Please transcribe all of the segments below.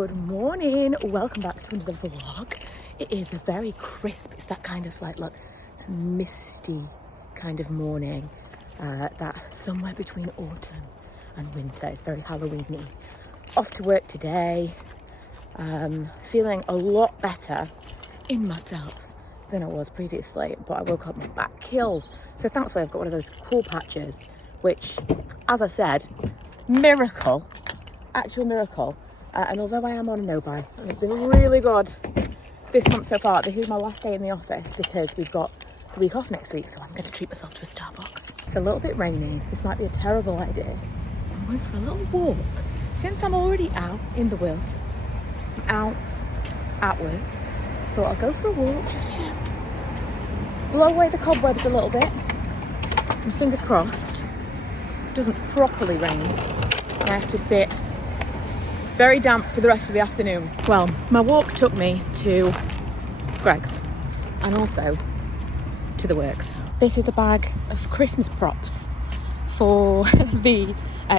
Good morning, welcome back to another vlog. It is a very crisp, it's that kind of like, look, misty kind of morning, that somewhere between autumn and winter. It's very Halloween-y. Off to work today, feeling a lot better in myself than I was previously, but I woke up, my back kills. So thankfully I've got one of those cool patches, which, as I said, miracle, actual miracle. And although I am on a no-buy, and it's been really good this month so far, this is my last day in the office because we've got the week off next week, so I'm going to treat myself to a Starbucks. It's a little bit rainy. This might be a terrible idea. I'm going for a little walk. Since I'm already out in the world, I'm out at work, thought I'll go for a walk, just blow away the cobwebs a little bit. And fingers crossed, it doesn't properly rain, and I have to sit very damp for the rest of the afternoon. Well, my walk took me to Greg's and also to the works. This is a bag of Christmas props for the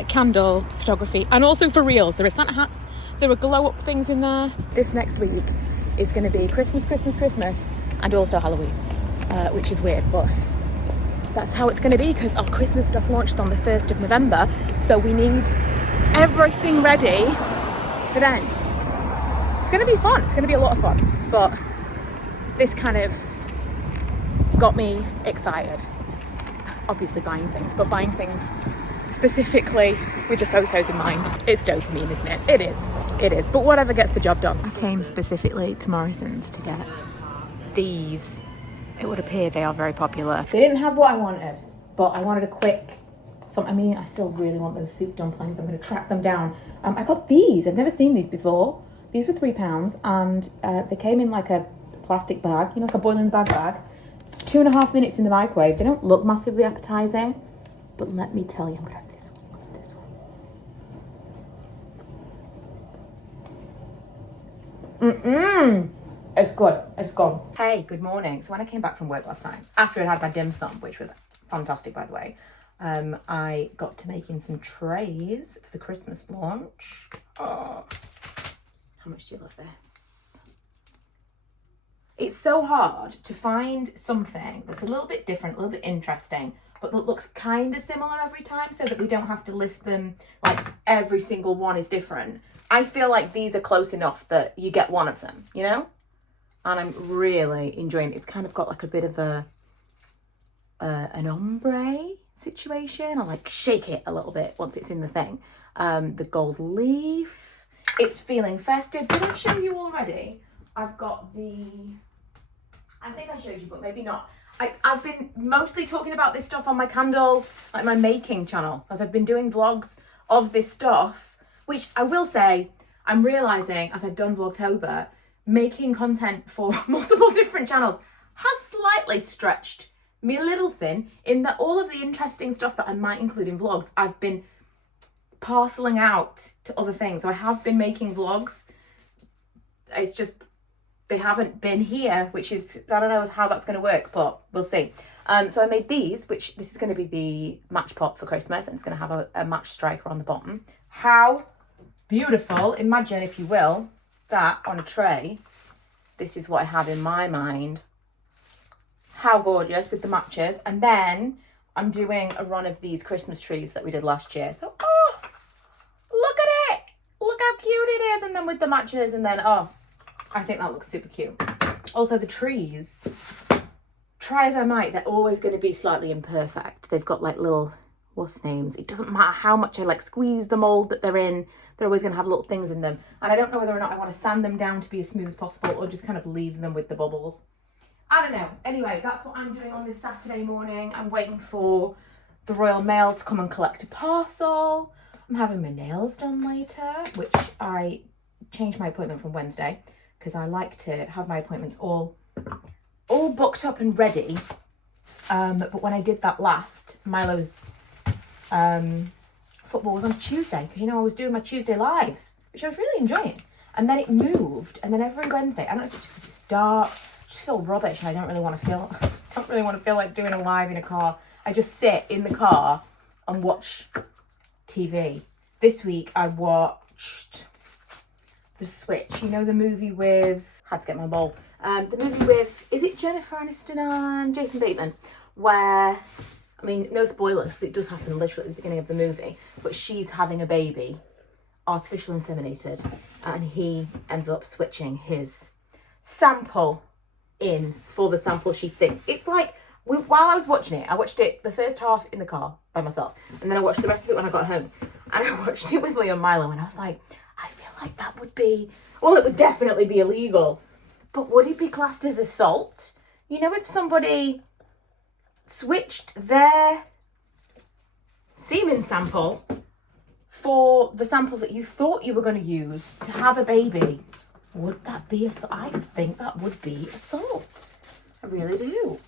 candle photography and also for reels. There are Santa hats, there are glow up things in there. This next week is going to be Christmas and also Halloween, which is weird, but that's how it's going to be because our Christmas stuff launched on the 1st of November, so we need everything ready for then. It's going to be fun. It's going to be a lot of fun. But this kind of got me excited. Obviously buying things, but buying things specifically with the photos in mind. It's dopamine, isn't it? It is. It is. But whatever gets the job done. I came specifically to Morrison's to get these. It would appear they are very popular. They didn't have what I wanted, but I wanted a quick I still really want those soup dumplings. I'm going to track them down. I got these. I've never seen these before. These were £3 and they came in like a plastic bag, you know, like a boiling bag. 2.5 minutes in the microwave. They don't look massively appetizing, but let me tell you, I'm going to have this one. It's good. It's good. Hey, good morning. So when I came back from work last night, after I'd had my dim sum, which was fantastic, by the way, I got to making some trays for the Christmas launch. Oh, how much do you love this? It's so hard to find something that's a little bit different, a little bit interesting, but that looks kind of similar every time so that we don't have to list them like every single one is different. I feel like these are close enough that you get one of them, you know? And I'm really enjoying it. It's kind of got like a bit of an ombre situation. I like shake it a little bit once it's in the thing. The gold leaf. It's feeling festive. Did I show you already? I've got I think I showed you, but maybe not. I've been mostly talking about this stuff on my candle, like my making channel, as I've been doing vlogs of this stuff, which I will say, I'm realising as I've done Vlogtober, making content for multiple different channels has slightly stretched me a little thin in that all of the interesting stuff that I might include in vlogs, I've been parceling out to other things. So I have been making vlogs. It's just, they haven't been here, which is, I don't know how that's going to work, but we'll see. So I made these, which this is going to be the match pot for Christmas, and it's going to have a match striker on the bottom. How beautiful. Imagine, if you will, that on a tray. This is what I have in my mind. How gorgeous with the matches. And then I'm doing a run of these Christmas trees that we did last year. So, oh, look at it. Look how cute it is. And then with the matches, and then, oh, I think that looks super cute. Also, the trees, try as I might, they're always going to be slightly imperfect. They've got like little, what's names? It doesn't matter how much I like squeeze the mold that they're in. They're always going to have little things in them. And I don't know whether or not I want to sand them down to be as smooth as possible or just kind of leave them with the bubbles. I don't know. Anyway, that's what I'm doing on this Saturday morning. I'm waiting for the Royal Mail to come and collect a parcel. I'm having my nails done later, which I changed my appointment from Wednesday because I like to have my appointments all booked up and ready. But when I did that last, Milo's football was on Tuesday because, you know, I was doing my Tuesday lives, which I was really enjoying. And then it moved, and then every Wednesday, I don't know if it's just because it's dark, I just feel rubbish, and I don't really want to feel like doing a live in a car. I just sit in the car and watch TV. This week I watched the switch. You know the movie with, had to get my bowl. The movie with, is it Jennifer Aniston and Jason Bateman? Where, I mean, no spoilers because it does happen literally at the beginning of the movie, but she's having a baby, artificially inseminated, and he ends up switching his sample in for the sample she thinks. It's like, while I was watching it, I watched it the first half in the car by myself, and then I watched the rest of it when I got home, and I watched it with Leon Milo, and I was like, I feel like that would be, well, it would definitely be illegal, but would it be classed as assault? You know, if somebody switched their semen sample for the sample that you thought you were going to use to have a baby, would that be assault? I think that would be assault. I really do.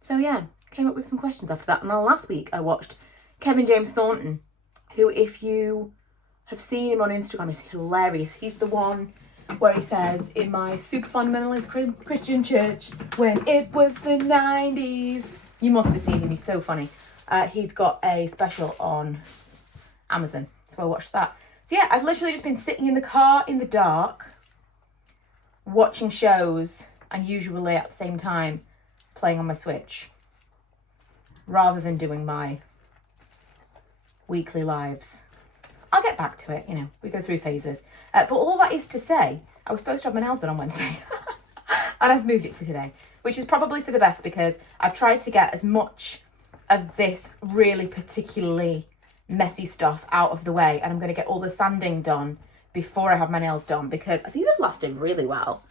So yeah, came up with some questions after that. And then last week I watched Kevin James Thornton, who, if you have seen him on Instagram, is hilarious. He's the one where he says, in my super fundamentalist Christian church, when it was the 90s. You must have seen him, he's so funny. He's got a special on Amazon, so I watched that. So yeah, I've literally just been sitting in the car in the dark, watching shows, and usually at the same time playing on my Switch, rather than doing my weekly lives. I'll get back to it, you know, we go through phases. But all that is to say, I was supposed to have my nails done on Wednesday, and I've moved it to today, which is probably for the best because I've tried to get as much of this really particularly messy stuff out of the way, and I'm going to get all the sanding done before I have my nails done, because these have lasted really well.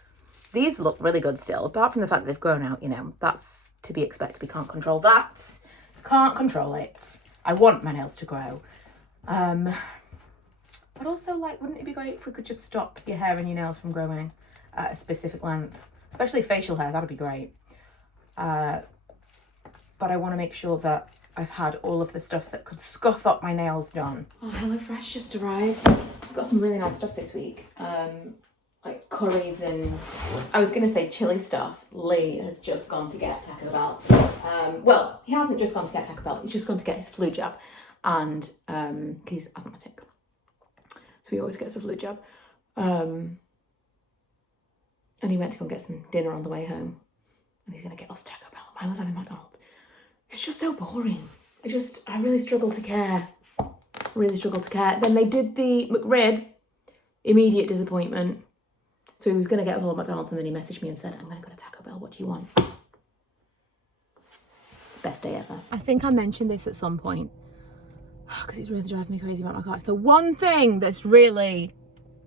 These look really good still, apart from the fact that they've grown out, you know, that's to be expected. We can't control that. Can't control it. I want my nails to grow. But also, like, wouldn't it be great if we could just stop your hair and your nails from growing at a specific length? Especially facial hair, that'd be great. But I want to make sure that I've had all of the stuff that could scuff up my nails done. Oh, HelloFresh just arrived. I've got some really nice stuff this week. Like curries and, I was going to say chili stuff. Lee has just gone to get Taco Bell. Well, he hasn't just gone to get Taco Bell. He's just gone to get his flu jab. And he's asthmatic. So he always gets a flu jab. And he went to go and get some dinner on the way home. And he's going to get us Taco Bell. Milo's having McDonald's. It's just so boring. I really struggle to care. Then they did the McRib. Immediate disappointment. So he was going to get us all at McDonald's, and then he messaged me and said, I'm going to go to Taco Bell. What do you want? Best day ever. I think I mentioned this at some point, because it's really driving me crazy about my car. It's the one thing that's really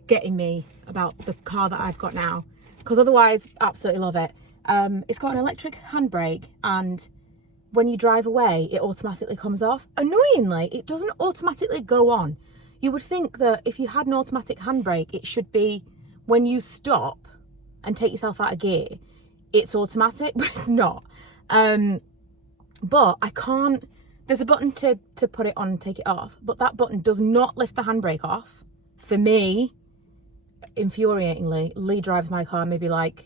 getting me about the car that I've got now, because otherwise, absolutely love it. It's got an electric handbrake, and when you drive away, it automatically comes off. Annoyingly, it doesn't automatically go on. You would think that if you had an automatic handbrake, it should be when you stop and take yourself out of gear, it's automatic, but it's not. But I can't, there's a button to put it on and take it off, but that button does not lift the handbrake off. For me, infuriatingly, Lee drives my car maybe like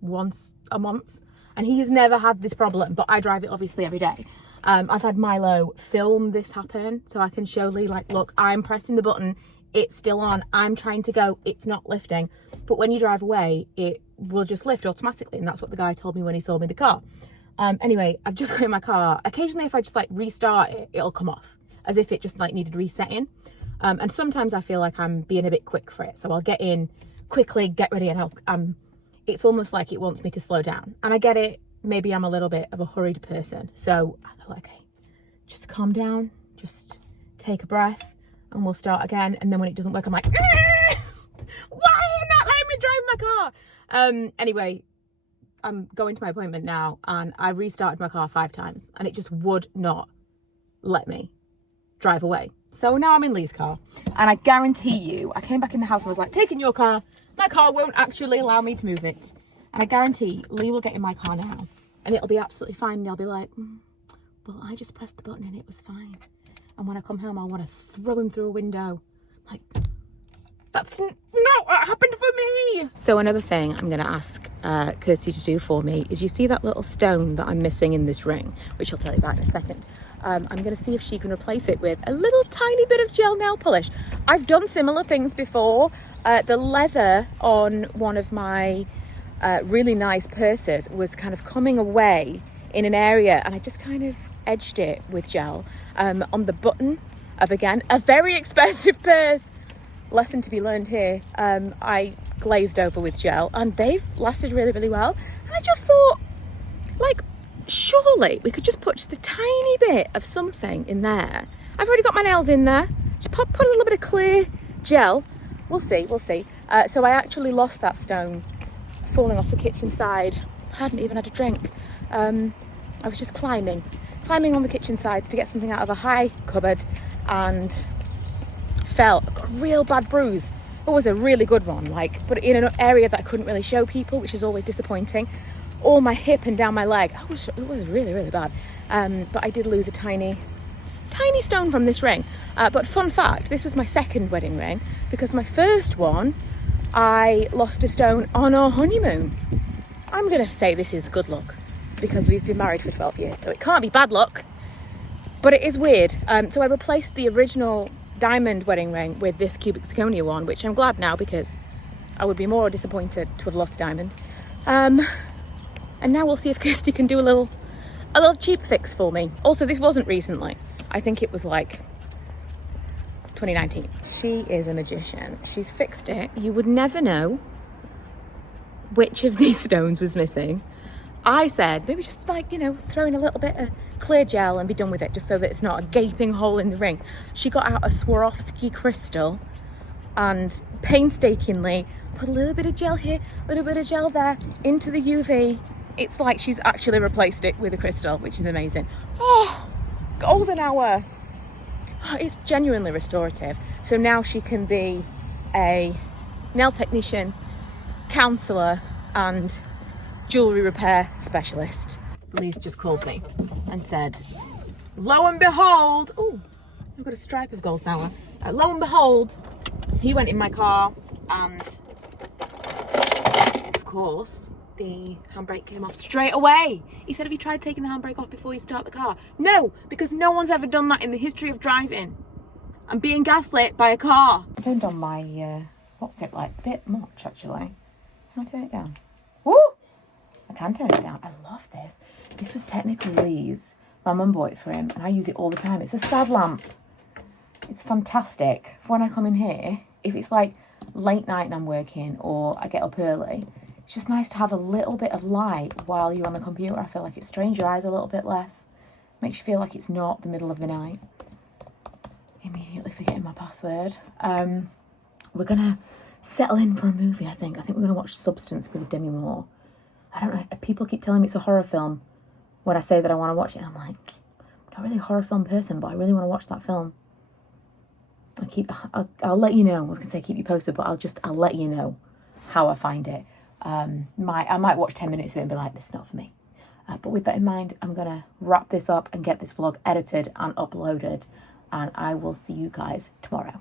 once a month, and he has never had this problem, but I drive it obviously every day. I've had Milo film this happen so I can show Lee, like, look, I'm pressing the button, it's still on, I'm trying to go, it's not lifting. But when you drive away, it will just lift automatically, and that's what the guy told me when he sold me the car. Anyway, I've just got in my car. Occasionally, if I just like restart it, it'll come off as if it just like needed resetting. And sometimes I feel like I'm being a bit quick for it. So I'll get in quickly, get ready, and it's almost like it wants me to slow down. And I get it. Maybe I'm a little bit of a hurried person. So I go, okay, just calm down, just take a breath, and we'll start again. And then when it doesn't work, I'm like, why are you not letting me drive my car? Anyway, I'm going to my appointment now, and I restarted my car 5 times, and it just would not let me drive away. So now I'm in Lee's car, and I guarantee you, I came back in the house and was like, taking your car, my car won't actually allow me to move it. And I guarantee Lee will get in my car now, and it'll be absolutely fine, and I'll be like, well, I just pressed the button and it was fine. And when I come home, I want to throw him through a window. Like, that's not what happened for me. So another thing I'm going to ask Kirsty to do for me is, you see that little stone that I'm missing in this ring, which I'll tell you about in a second. I'm going to see if she can replace it with a little tiny bit of gel nail polish. I've done similar things before. The leather on one of my really nice purses was kind of coming away in an area, and I just kind of edged it with gel on the button of, again, a very expensive purse. Lesson to be learned here. I glazed over with gel, and they've lasted really, really well. And I just thought, like, surely we could just put just a tiny bit of something in there. I've already got my nails in there. Just put a little bit of clear gel. We'll see, we'll see. So I actually lost that stone falling off the kitchen side. I hadn't even had a drink. I was just climbing on the kitchen sides to get something out of a high cupboard, and fell. A real bad bruise. It was a really good one, like, but in an area that I couldn't really show people, which is always disappointing. All my hip and down my leg. It was really, really bad. But I did lose a tiny stone from this ring. But fun fact, this was my second wedding ring, because my first one, I lost a stone on our honeymoon. I'm gonna say this is good luck, because we've been married for 12 years, so it can't be bad luck. But it is weird. So I replaced the original diamond wedding ring with this cubic zirconia one, which I'm glad now, because I would be more disappointed to have lost a diamond. And now we'll see if Kirsty can do a little cheap fix for me. Also, this wasn't recently. I think it was like 2019. She is a magician. She's fixed it. You would never know which of these stones was missing. I said maybe just, like, you know, throw in a little bit of clear gel and be done with it, just so that it's not a gaping hole in the ring. She got out a Swarovski crystal and painstakingly put a little bit of gel here, a little bit of gel there into the UV. It's like she's actually replaced it with a crystal, which is amazing. Oh, golden hour. Oh, it's genuinely restorative. So now she can be a nail technician, counsellor, and jewellery repair specialist. Lee's just called me and said, lo and behold, oh, I've got a stripe of gold now. Lo and behold, he went in my car, and of course, the handbrake came off straight away. He said, have you tried taking the handbrake off before you start the car? No, because no one's ever done that in the history of driving. I'm being gaslit by a car. I turned on my, what's it like? It's a bit much, actually. Can I turn it down? Woo! I can turn it down. I love this. This was technically Lee's. My mum bought it for him, and I use it all the time. It's a sad lamp. It's fantastic for when I come in here. If it's like late night and I'm working, or I get up early, it's just nice to have a little bit of light while you're on the computer. I feel like it strains your eyes a little bit less. Makes you feel like it's not the middle of the night. Immediately forgetting my password. We're gonna settle in for a movie, I think. I think we're gonna watch Substance with Demi Moore. I don't know, people keep telling me it's a horror film when I say that I want to watch it. And I'm like, I'm not really a horror film person, but I really want to watch that film. I'll let you know. I was gonna say keep you posted, but I'll let you know how I find it. I might watch 10 minutes of it and be like, this is not for me. But with that in mind, I'm gonna wrap this up and get this vlog edited and uploaded, and I will see you guys tomorrow.